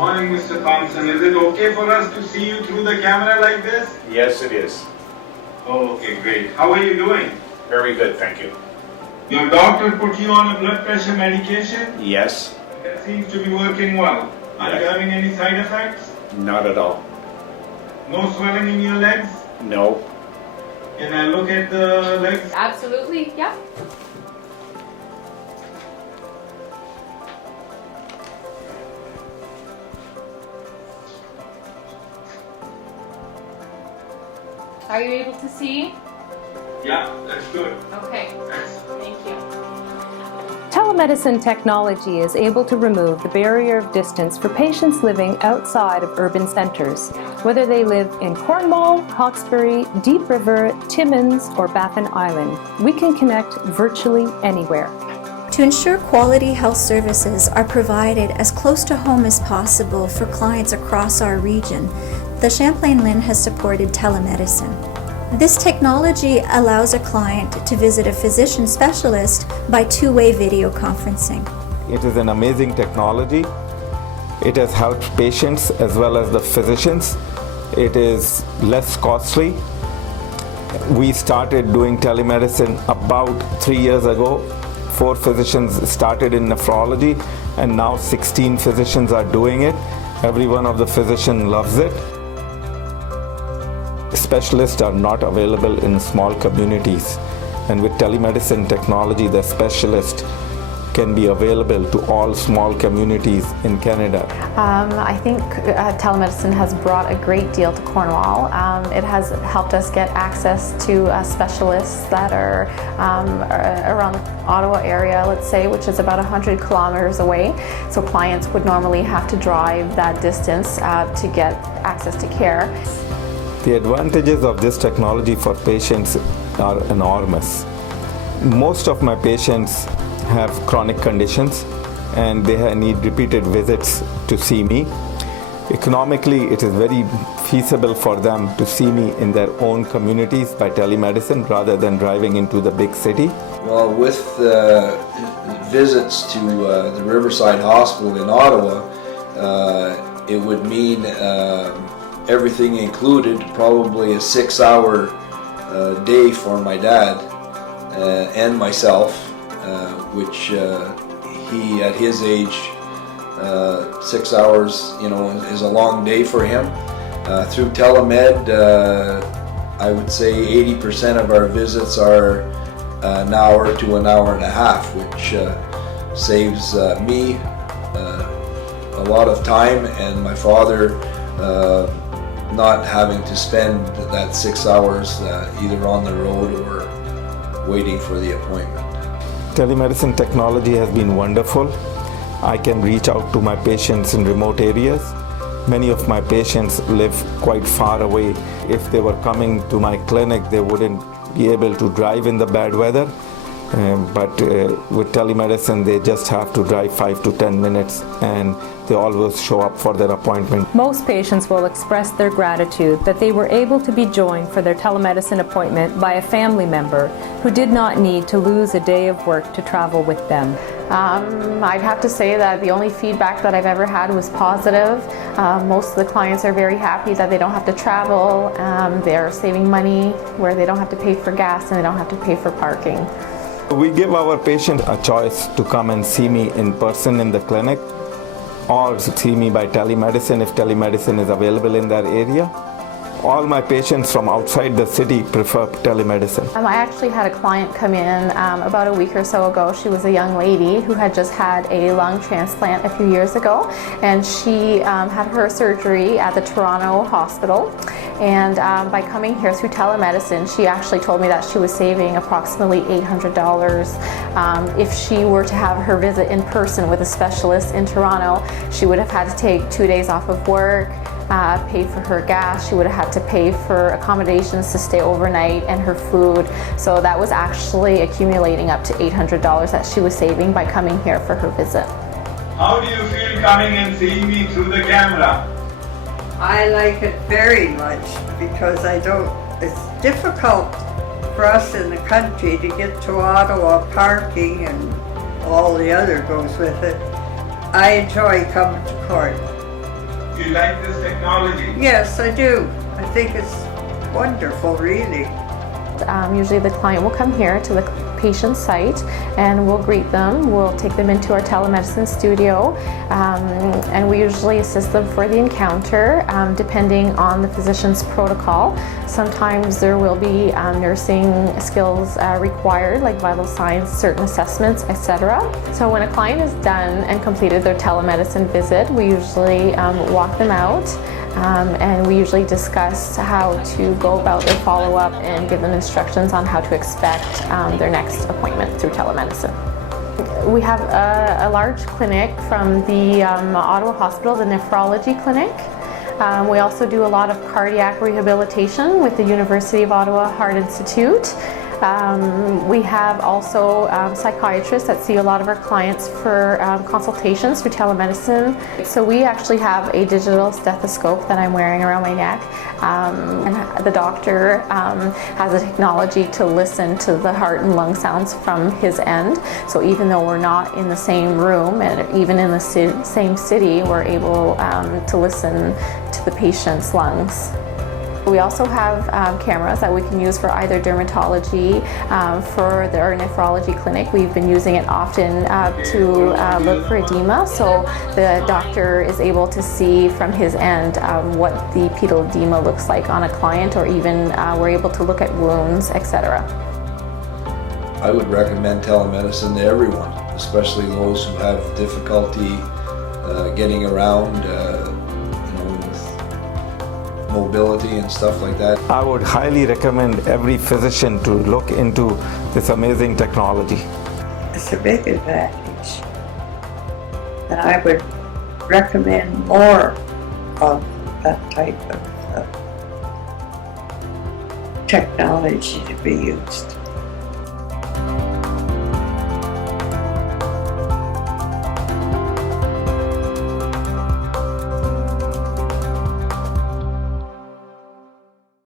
Morning, Mr. Thompson. Is it okay for us to see you through the camera like this? Yes, it is. Oh, okay, great. How are you doing? Very good, thank you. Your doctor put you on a blood pressure medication? Yes, That seems to be working well. Are you Yes. having any side effects? not at all. No swelling in your legs? No. Can I look at the legs? Absolutely, yeah. Are you able to see? Yeah, that's good. Okay, Thanks. thank you. Telemedicine technology is able to remove the barrier of distance for patients living outside of urban centres, whether they live in Cornwall, Hawkesbury, Deep River, Timmins, or Baffin Island. We can connect virtually anywhere. To ensure quality health services are provided as close to home as possible for clients across our region, the Champlain LHIN has supported telemedicine. This technology allows a client to visit a physician specialist by two-way video conferencing. It is an amazing technology. It has helped patients as well as the physicians. It is less costly. We started doing telemedicine about 3 years ago. 4 physicians started in nephrology, and now 16 physicians are doing it. Every one of the physicians loves it. Specialists are not available in small communities, and with telemedicine technology, the specialist can be available to all small communities in Canada. I think telemedicine has brought a great deal to Cornwall. It has helped us get access to specialists that are around the Ottawa area, let's say, which is about 100 kilometers away. So clients would normally have to drive that distance to get access to care. The advantages of this technology for patients are enormous. Most of my patients have chronic conditions and they need repeated visits to see me. Economically, it is very feasible for them to see me in their own communities by telemedicine rather than driving into the big city. Well, with visits to the Riverside Hospital in Ottawa, it would mean everything included, probably a 6-hour day for my dad and myself, which he, at his age, 6 hours, is a long day for him. Through telemed, I would say 80% of our visits are an hour to an hour and a half, which saves me a lot of time, and my father not having to spend that 6 hours either on the road or waiting for the appointment. Telemedicine technology has been wonderful. I can reach out to my patients in remote areas. Many of my patients live quite far away. If they were coming to my clinic, they wouldn't be able to drive in the bad weather. But with telemedicine, they just have to drive 5 to 10 minutes and they always show up for their appointment. Most patients will express their gratitude that they were able to be joined for their telemedicine appointment by a family member who did not need to lose a day of work to travel with them. I'd have to say that the only feedback that I've ever had was positive. Most of the clients are very happy that they don't have to travel. They're saving money where they don't have to pay for gas and they don't have to pay for parking. We give our patient a choice to come and see me in person in the clinic or see me by telemedicine if telemedicine is available in that area. All my patients from outside the city prefer telemedicine. I actually had a client come in about a week or so ago. She was a young lady who had just had a lung transplant a few years ago, and she had her surgery at the Toronto hospital. And by coming here through telemedicine, she actually told me that she was saving approximately $800. If she were to have her visit in person with a specialist in Toronto, she would have had to take 2 days off of work, pay for her gas, she would have had to pay for accommodations to stay overnight and her food. So that was actually accumulating up to $800 that she was saving by coming here for her visit. How do you feel coming and seeing me through the camera? I like it very much because it's difficult for us in the country to get to Ottawa, parking and all the other goes with it. I enjoy coming to Cornwall. Do you like this technology? Yes, I do. I think it's wonderful, really. Usually the client will come here to the patient site and we'll greet them. We'll take them into our telemedicine studio and we usually assist them for the encounter depending on the physician's protocol. Sometimes there will be nursing skills required, like vital signs, certain assessments, etc. So when a client is done and completed their telemedicine visit, we usually walk them out and we usually discuss how to go about their follow-up and give them instructions on how to expect their next appointment through telemedicine. We have a large clinic from the Ottawa Hospital, the nephrology clinic. We also do a lot of cardiac rehabilitation with the University of Ottawa Heart Institute. We have also psychiatrists that see a lot of our clients for consultations through telemedicine. So we actually have a digital stethoscope that I'm wearing around my neck, and the doctor has a technology to listen to the heart and lung sounds from his end. So even though we're not in the same room and even in the same city, we're able to listen to the patient's lungs. We also have cameras that we can use for either dermatology, for our nephrology clinic. We've been using it often to look for edema, so the doctor is able to see from his end what the pedal edema looks like on a client, or even we're able to look at wounds, etc. I would recommend telemedicine to everyone, especially those who have difficulty getting around, mobility and stuff like that. I would highly recommend every physician to look into this amazing technology. It's a big advantage. And I would recommend more of that type of technology to be used.